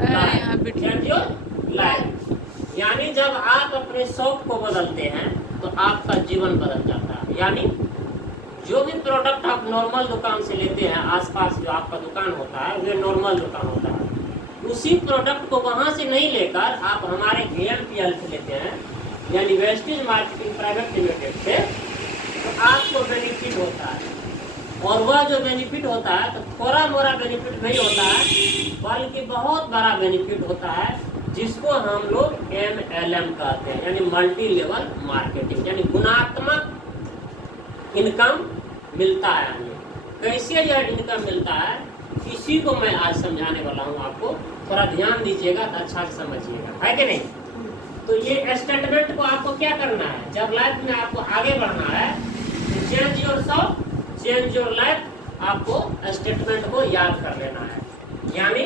Life, change your life. यानी जब आप अपने शौक को बदलते हैं तो आपका जीवन बदल जाता है। यानी जो भी प्रोडक्ट आप नॉर्मल दुकान से लेते हैं, आसपास जो आपका दुकान होता है वो नॉर्मल दुकान होता है, उसी प्रोडक्ट को वहाँ से नहीं लेकर आप हमारे VMPL से लेते हैं, यानी वेस्टेज मार्केटिंग प्राइवेट लिमिटेड से, तो आपको बेनिफिट होता है। और वह जो बेनिफिट होता है तो थोड़ा मोड़ा बेनिफिट नहीं होता है, बल्कि बहुत बड़ा बेनिफिट होता है, जिसको हम लोग MLM कहते हैं, यानी मल्टी लेवल मार्केटिंग, यानी गुणात्मक इनकम मिलता है हमें। कैसे यह इनकम मिलता है, इसी को मैं आज समझाने वाला हूँ आपको। थोड़ा ध्यान दीजिएगा तो अच्छा से समझिएगा, है कि नहीं। तो ये स्टेटमेंट को आपको क्या करना है, जब लाइफ में आपको आगे बढ़ना है, change your self change your life, आपको स्टेटमेंट को याद कर लेना है। यानी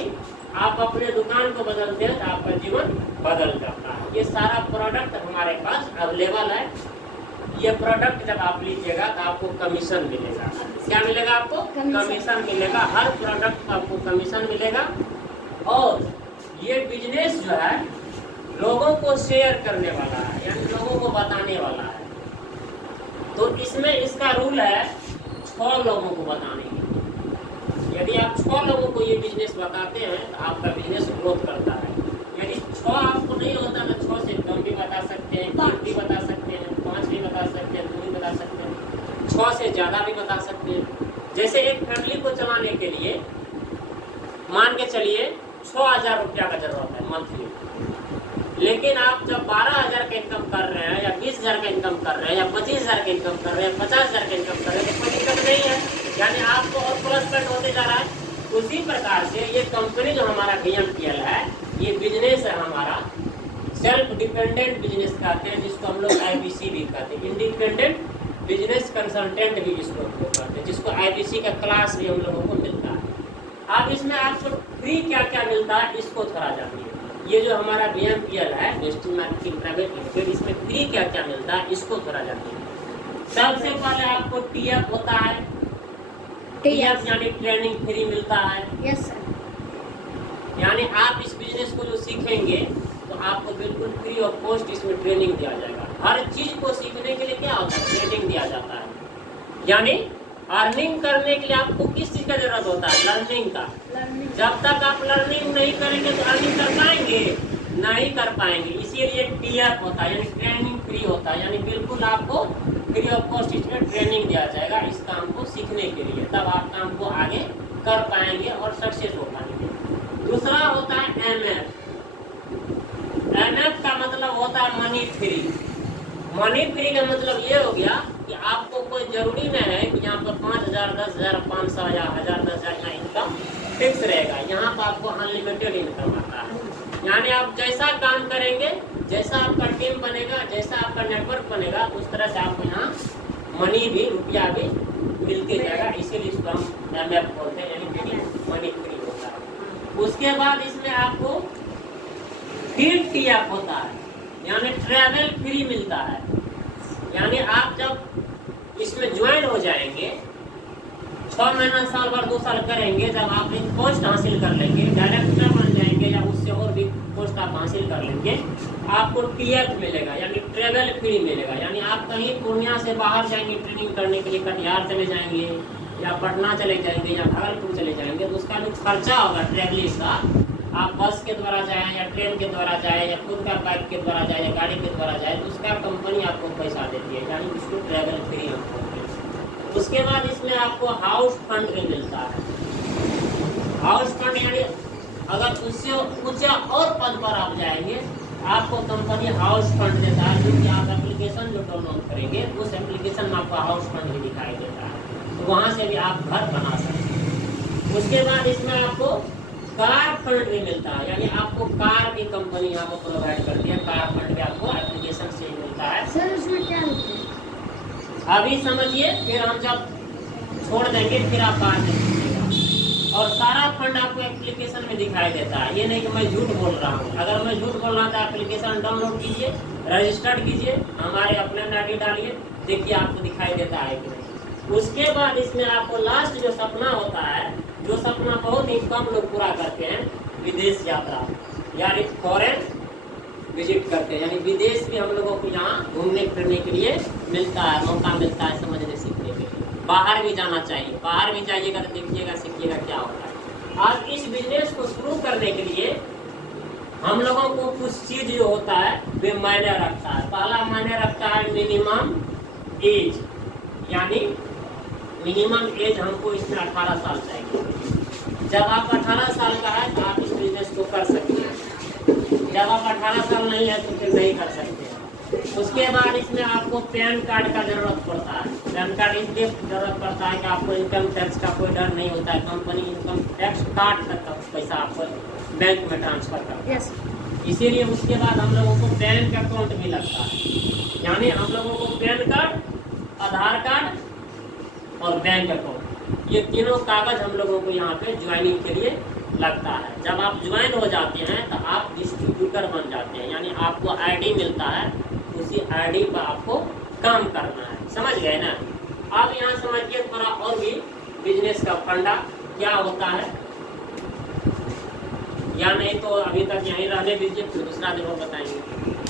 आप अपने दुकान को बदलते हैं तो आपका जीवन बदल जाता है। ये सारा प्रोडक्ट हमारे पास अवेलेबल है। ये प्रोडक्ट जब आप लीजिएगा तो आपको कमीशन मिलेगा। क्या मिलेगा आपको? कमीशन मिलेगा। हर प्रोडक्ट का आपको कमीशन मिलेगा। और ये बिजनेस जो है लोगों को शेयर करने वाला है, यानी लोगों को बताने वाला है। तो इसमें इसका रूल है 6 लोगों को बताने के। यदि आप 6 लोगों को ये बिजनेस बताते हैं तो आपका बिजनेस ग्रोथ करता है। यदि 6 आपको नहीं होता तो 6 से कम भी बता सकते हैं, 5 भी बता सकते हैं, 5 भी बता सकते हैं, 2 भी बता सकते हैं, 6 से ज़्यादा भी बता सकते हैं। जैसे एक फैमिली को चलाने के लिए मान के चलिए 6,000 रुपया का जरूरत है मंथली। लेकिन आप जब 12,000 का इनकम कर रहे हैं, या 20,000 का इनकम कर रहे हैं, या 25,000 का इनकम कर रहे हैं, 50,000 का इनकम कर रहे हैं, तो कोई दिक्कत नहीं है। यानी आपको और प्लस पॉइंट होते जा रहा है। उसी प्रकार से ये कंपनी जो हमारा VMPL है, ये बिजनेस है हमारा, सेल्फ डिपेंडेंट बिजनेस कहते हैं, जिसको हम लोग IBC भी कहते हैं, इंडिपेंडेंट बिजनेस कंसल्टेंट भी जिसको कहते हैं, जिसको IBC का क्लास भी हम लोगों को मिलता है। अब इसमें आपको फ्री क्या क्या मिलता है, इसको थोड़ा जानिए। ये जो हमारा VMPL है, वेस्टेज मार्केटिंग प्राइवेट लिमिटेड, इसमें फ्री क्या क्या मिलता है, इसको थोड़ा जानिए। सबसे पहले आपको TF होता है। TF यानी ट्रेनिंग फ्री मिलता है। Yes sir. यानी आप इस बिजनेस को जो सीखेंगे तो आपको बिल्कुल फ्री ऑफ कॉस्ट इसमें ट्रेनिंग दिया जाएगा। हर चीज को सीखने के लिए क्या होता है, ट्रेनिंग दिया जाता है। यानी अर्निंग करने के लिए आपको किस चीज का जरूरत होता है, लर्निंग का। जब तक आप लर्निंग नहीं करेंगे तो अर्निंग कर पाएंगे नहीं कर पाएंगे। इसीलिए TF होता है, यानी ट्रेनिंग फ्री होता है, यानी बिल्कुल आपको फ्री ऑफ कॉस्ट इसमें ट्रेनिंग दिया जाएगा इस काम को सीखने के लिए। तब आप काम को आगे कर पाएंगे और सक्सेस हो पाएंगे। दूसरा होता है MF। MF का मतलब होता है मनी फ्री। मनी फ्री का मतलब ये हो गया कि आपको कोई जरूरी नहीं है कि यहाँ पर 5,000, 10,000, 500 या 1,000, 10,000 का इनकम फिक्स रहेगा। यहाँ पर आपको अनलिमिटेड इनकम आता है। यानी आप जैसा काम करेंगे, जैसा आपका टीम बनेगा, जैसा आपका नेटवर्क बनेगा, उस तरह से आपको यहाँ मनी भी, रुपया भी मिलते जाएगा। इसीलिए इसको हम MF बोलते हैं, यानी मनी फ्री होता है। उसके बाद इसमें आपको फिर TF होता है, यानी ट्रैवल फ्री मिलता है। यानी आप जब इसमें ज्वाइन हो जाएंगे, 6 महीना, साल भर, 2 साल करेंगे, जब आप एक पोस्ट हासिल कर लेंगे, डायरेक्टर बन जाएंगे या उससे और भी पोस्ट आप हासिल कर लेंगे, आपको TF मिलेगा, यानी ट्रेवल फ्री मिलेगा। यानी आप कहीं पूर्णिया से बाहर जाएंगे ट्रेनिंग करने के लिए, कटिहार चले जाएंगे या पटना चले जाएंगे या भागलपुर चले जाएंगे, तो उसका जो खर्चा होगा ट्रेवलिंग का, आप बस के द्वारा जाएँ या ट्रेन के द्वारा जाएँ या खुद का बाइक के द्वारा जाए या गाड़ी के द्वारा जाए, तो उसका कंपनी आपको पैसा देती है, यानी उसको ट्रैवल फ्री हम बोलते हैं। उसके बाद इसमें आपको हाउस फंड भी मिलता है। हाउस फंड यानी अगर उससे ऊंचा और पद पर आप जाएंगे, आपको कंपनी हाउस फंड देता है, जो कि आप एप्लीकेशन जो डाउनलोड करेंगे, उस एप्लीकेशन में आपको हाउस फंड भी दिखाई देता है, तो वहाँ से भी आप घर बना सकते हैं। उसके बाद इसमें आपको कार फंड भी मिलता है, यानी आपको कार की कंपनी यहाँ पर प्रोवाइड करती है। कार फंड भी आपको एप्लीकेशन से ही मिलता है। सर उसमें क्या होता है? अभी समझिए, फिर हम जब छोड़ देंगे फिर आप बात कीजिएगा। और सारा फंड आपको एप्लीकेशन में दिखाई देता है। ये नहीं कि मैं झूठ बोल रहा हूँ। अगर मैं झूठ बोल रहा था, एप्लीकेशन डाउनलोड कीजिए, रजिस्टर्ड कीजिए, हमारे अपने ID डालिए, देखिए आपको दिखाई देता है कि नहीं। उसके बाद इसमें आपको लास्ट जो सपना होता है, जो सपना बहुत ही कम लोग पूरा करते हैं, विदेश यात्रा यानी फॉरेन विजिट करते हैं, यानी विदेश भी हम लोगों को यहाँ घूमने फिरने के लिए मिलता है, मौका मिलता है समझने सीखने के लिए। बाहर भी जाना चाहिए, बाहर भी जाइएगा तो देखिएगा सीखिएगा क्या होता है। आज इस बिजनेस को शुरू करने के लिए हम लोगों को कुछ चीज जो होता है वे मायने रखता है। पहला मायने रखता है मिनिमम एज, यानी मिनिमम एज हमको इसमें 18 साल चाहिए। जब आप 18 साल का है तो आप इस बिजनेस को कर सकते हैं, जब आप 18 साल नहीं है तो फिर नहीं कर सकते हैं। उसके बाद इसमें आपको पैन कार्ड का जरूरत पड़ता है। पैन कार्ड इसलिए जरूरत पड़ता है कि आपको इनकम टैक्स का कोई डर नहीं होता है, कंपनी इनकम टैक्स काट तक का पैसा आपको बैंक में ट्रांसफर करता है। यस। इसीलिए उसके बाद हम लोगों को बैंक अकाउंट भी लगता है, यानी हम लोगों को पैन कार्ड, आधार कार्ड और बैंक अकाउंट, ये तीनों कागज हम लोगों को यहाँ पे ज्वाइनिंग के लिए लगता है। जब आप ज्वाइन हो जाते हैं तो आप डिस्ट्रीब्यूटर बन जाते हैं, यानी आपको आईडी मिलता है, उसी आईडी पर आपको काम करना है। समझ गए ना? आप यहाँ समझिए थोड़ा और भी बिजनेस का फंडा क्या होता है, या नहीं तो अभी तक यहीं रहने दीजिए, फिर दूसरा दिन और बताएंगे।